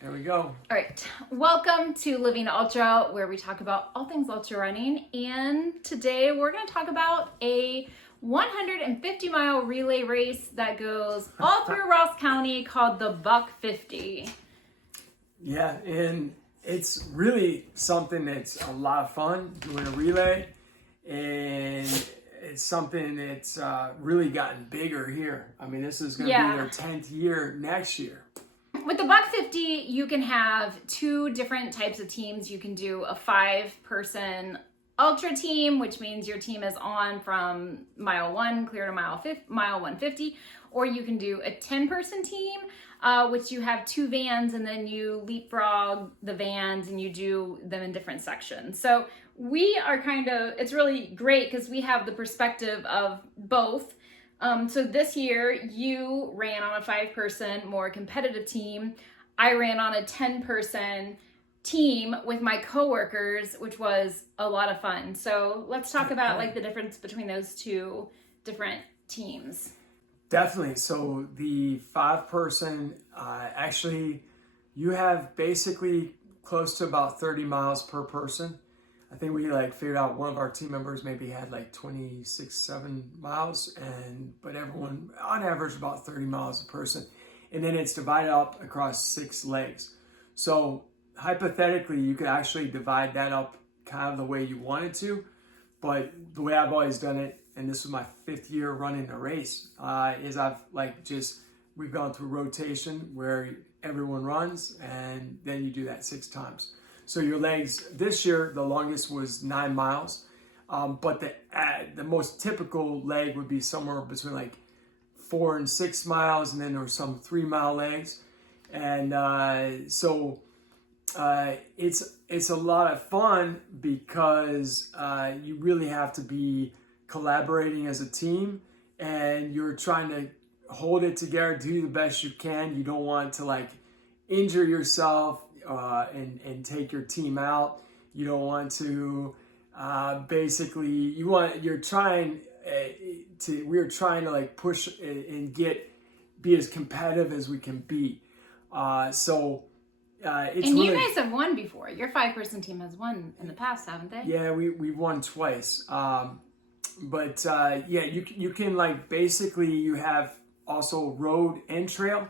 There we go. All right, welcome to Living Ultra, where we talk about all things ultra running. And today we're going to talk about a 150-mile relay race that goes all through Ross County called the Buck 50. Yeah, and it's really something that's a lot of fun doing a relay, and it's something that's really gotten bigger here. I mean, this is going to be their 10th year next year. With the Buck 50, you can have two different types of teams. You can do a 5-person ultra team, which means your team is on from mile 1 clear to mile 150, or you can do a 10-person team, which you have 2 vans and then you leapfrog the vans and you do them in different sections. So we are it's really great because we have the perspective of both. So this year you ran on a 5-person, more competitive team. I ran on a 10-person team with my coworkers, which was a lot of fun. So let's talk about like the difference between those two different teams. Definitely. So the 5-person, actually, you have basically close to about 30 miles per person. I think we figured out one of our team members maybe had 7 miles, but everyone on average about 30 miles a person. And then it's divided up across 6 legs. So hypothetically, you could actually divide that up kind of the way you wanted to. But the way I've always done it, and this was my 5th year running the race, is we've gone through rotation where everyone runs and then you do that 6 times. So your legs this year, the longest was 9 miles, but the most typical leg would be somewhere between 4 and 6 miles, and then there were some 3-mile legs, and so it's a lot of fun because you really have to be collaborating as a team, and you're trying to hold it together, do the best you can. You don't want to injure yourself. And take your team out. You don't want to we're trying to push and be as competitive as we can be. It's and you guys have won before. Your 5-person team has won in the past, haven't they? Yeah, we've won twice. You can basically you have also road and trail.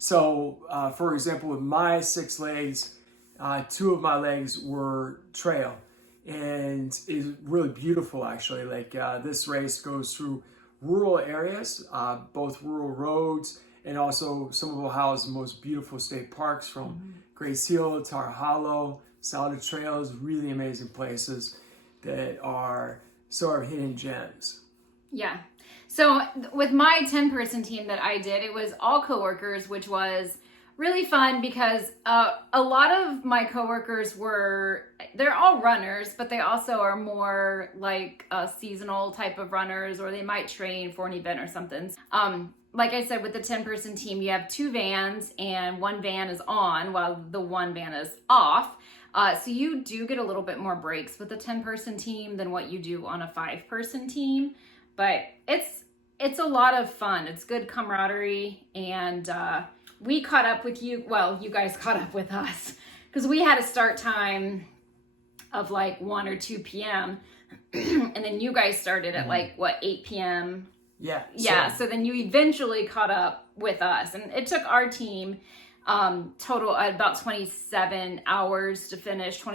So, for example, with my 6 legs, 2 of my legs were trail, and it's really beautiful actually. This race goes through rural areas, both rural roads, and also some of Ohio's most beautiful state parks, from Grace Hill, Tar Hollow, Salada Trails, really amazing places that are sort of hidden gems. Yeah. So with my 10-person team that I did, it was all coworkers, which was really fun because a lot of my coworkers they're all runners, but they also are more seasonal type of runners, or they might train for an event or something. Like I said, with the 10-person team, you have 2 vans and 1 van is on while the 1 van is off. So you do get a little bit more breaks with a 10-person team than what you do on a 5-person team. But it's a lot of fun. It's good camaraderie, and we caught up with you. Well, you guys caught up with us because we had a start time of 1 or 2 p.m. and then you guys started at 8 p.m. Yeah. Yeah. So then you eventually caught up with us, and it took our team total about 28 hours to finish the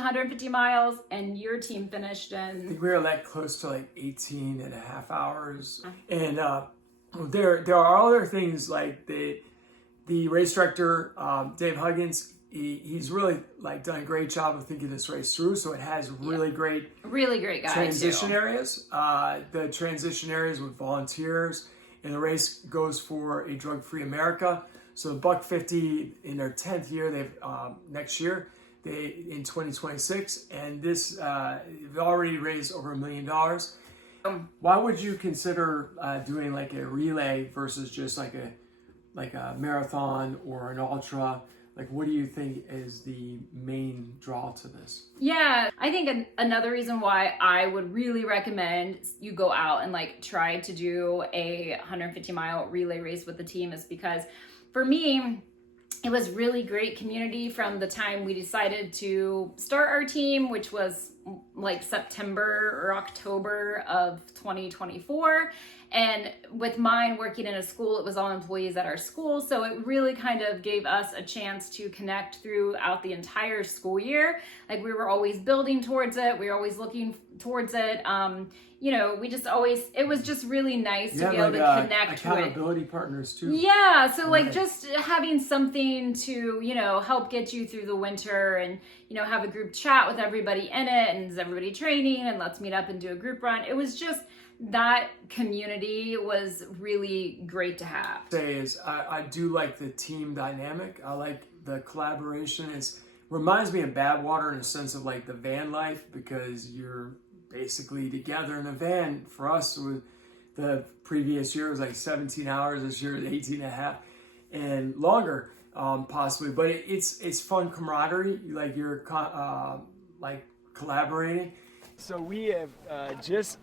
150 miles, and your team finished I in, think we were close to 18 and a half hours. And there are other things the race director, Dave Huggins, he's really done a great job of thinking this race through. So it has really great guy transition too. areas. The transition areas with volunteers, and the race goes for a drug-free America. So the Buck 50 in their 10th year, next year, in 2026, and this they've already raised over $1 million. Why would you consider doing a relay versus just a marathon or an ultra? What do you think is the main draw to this? Yeah, I think another reason why I would really recommend you go out and try to do a 150-mile relay race with the team is because for me, it was really great community from the time we decided to start our team, which was like September or October of 2024. And with mine working in a school, it was all employees at our school. So it really kind of gave us a chance to connect throughout the entire school year. Like we were always building towards it. We were always looking towards it. You know, we just always, it was just really nice to be able to connect accountability partners too. Yeah. So like just having something to, you know, help get you through the winter and, you know, have a group chat with everybody in it and is everybody training and let's meet up and do a group run. It was just, that community was really great to have. I do like the team dynamic. I like the collaboration. It reminds me of Badwater in a sense of like the van life, because you're basically together in a van. For us, the previous year was like 17 hours. This year is 18 and a half and longer, possibly. But it's fun camaraderie. Like you're like collaborating. So we have just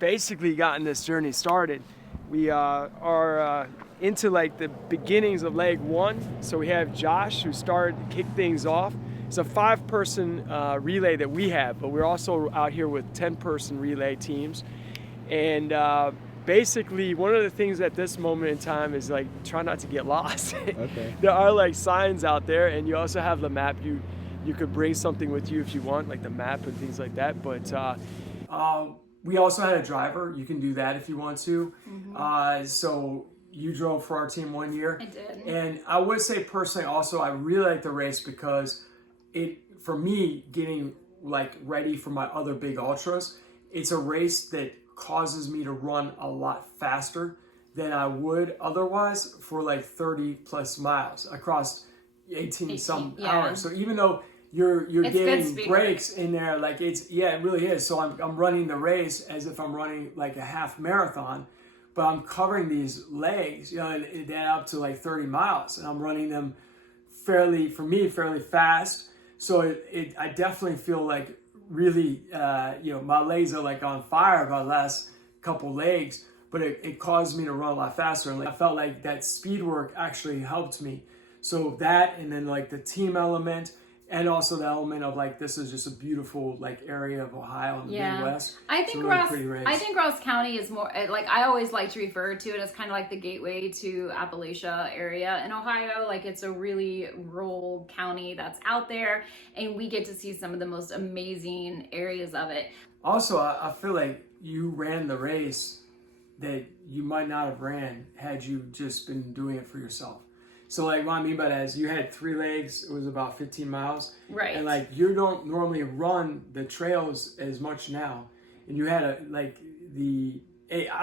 basically gotten this journey started. We are into like the beginnings of leg 1. So we have Josh who started to kick things off. It's a 5-person relay that we have, but we're also out here with 10-person relay teams. And basically one of the things at this moment in time is like try not to get lost. Okay. There are like signs out there, and you also have the map. You could bring something with you if you want, like the map and things like that. But we also had a driver. You can do that if you want to. Mm-hmm. So you drove for our team one year. I did. And I would say personally also, I really like the race because for me, getting like ready for my other big ultras, it's a race that causes me to run a lot faster than I would otherwise for like 30 plus miles across 18 some hours. So even though you're getting breaks in there, like it really is. So I'm running the race as if I'm running like a half marathon, but I'm covering these legs, you know, it add up to like 30 miles, and I'm running them fairly fast. So I definitely feel like really, my legs are like on fire by the last couple legs, but it caused me to run a lot faster. And like, I felt like that speed work actually helped me. So that, and then like the team element, and also the element of like, this is just a beautiful like area of Ohio in the Midwest. I think Ross County is more like, I always like to refer to it as kind of like the gateway to Appalachia area in Ohio. Like it's a really rural county that's out there, and we get to see some of the most amazing areas of it. Also, I feel like you ran the race that you might not have ran had you just been doing it for yourself. So like what I mean by that is you had 3 legs, it was about 15 miles. Right. And like you don't normally run the trails as much now. And you had I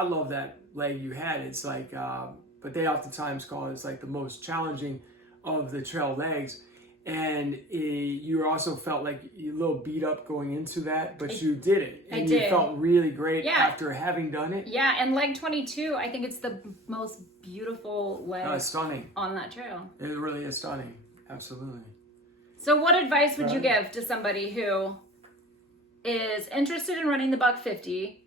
love that leg you had. It's like, but they oftentimes call it, it's like the most challenging of the trail legs. And you also felt like a little beat up going into that, but you did it. And you felt really great after having done it. Yeah, and leg 22, I think it's the most beautiful leg stunning on that trail. It really is stunning. Absolutely. So what advice would you give to somebody who is interested in running the Buck 50?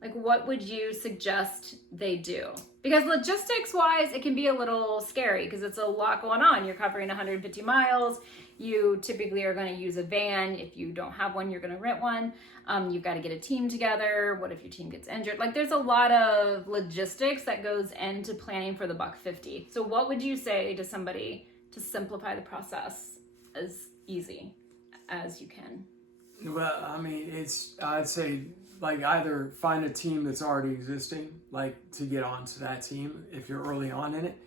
Like, what would you suggest they do? Because logistics wise, it can be a little scary because it's a lot going on. You're covering 150 miles. You typically are going to use a van. If you don't have one, you're going to rent one. You've got to get a team together. What if your team gets injured? Like there's a lot of logistics that goes into planning for the Buck 50. So what would you say to somebody to simplify the process as easy as you can? Well, I mean, I'd say like either find a team that's already existing, like to get onto that team if you're early on in it,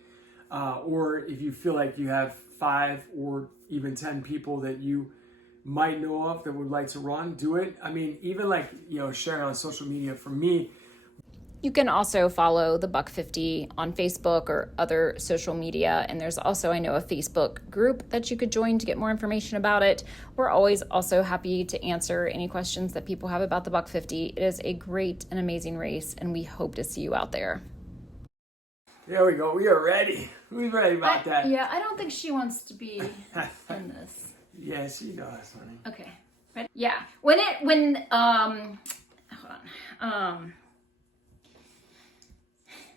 or if you feel like you have 5 or even 10 people that you might know of that would like to run, do it. I mean, even like, sharing on social media for me. You can also follow the Buck 50 on Facebook or other social media. And there's also, I know, a Facebook group that you could join to get more information about it. We're always also happy to answer any questions that people have about the Buck 50. It is a great and amazing race, and we hope to see you out there. There we go. We are ready. Who's ready about that? Yeah, I don't think she wants to be in this. Yeah, she does, honey. Okay. Ready? Yeah. Hold on.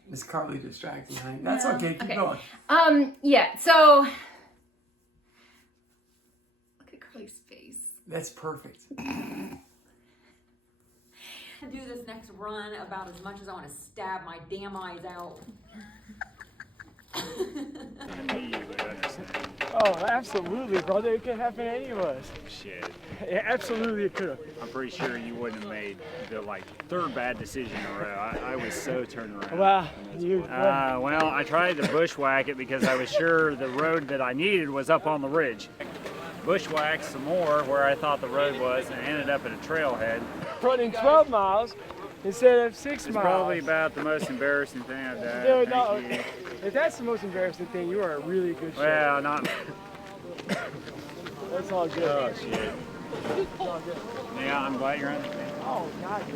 Miss Carly distracted, honey. That's No. okay. Keep Okay. going. Yeah. So look at Carly's face. That's perfect. Do this next run about as much as I want to stab my damn eyes out. Oh, absolutely, brother. It could happen to any of us. Shit. Yeah, absolutely, it could have. I'm pretty sure you wouldn't have made the third bad decision in a row. I was so turned around. Wow, you. Well, I tried to bushwhack it because I was sure the road that I needed was up on the ridge. Bushwhacked some more where I thought the road was and ended up at a trailhead. Running 12 miles instead of 6 It's miles. probably about the most embarrassing thing I've done. Dude, no, Thank you. if that's the most embarrassing thing, you are a really good shot. Well, not. That's all good. Oh shit. It's all good. Yeah, I'm glad you're understanding. Oh, God, yeah.